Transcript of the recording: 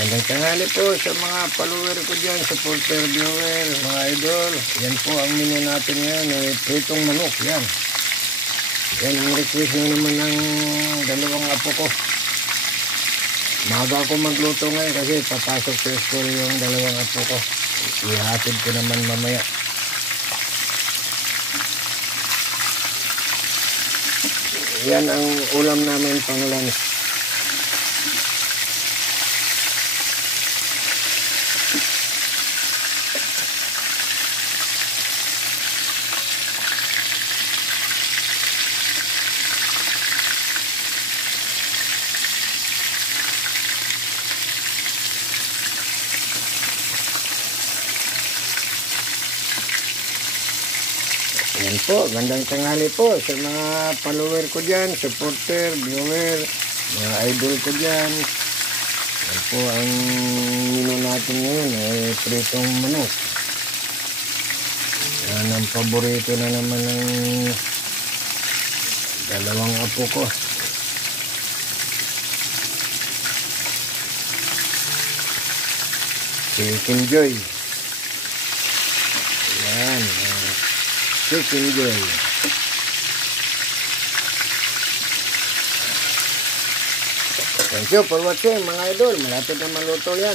Magandang tanghali po sa mga follower ko dyan, supporter, viewer, mga idol. Yan po ang menu natin ngayon, pritong manok. Yan. Yan ang request nyo naman ng dalawang apo ko. Maga ako magluto ngayon kasi papasok sa school yung dalawang apo ko. Ihatid ko naman mamaya. Yan ang ulam namin pang lunch. Yan po, gandang tanghali po sa mga follower ko dyan, supporter, viewer, mga idol ko dyan. Yan po ang menu natin ngayon, pritong manok. Yan ang paborito na naman ng dalawang apo ko. Chicken Joy. Yan. Chicken Joy. Thank you for watching mga idol. Malapit na maluto yan.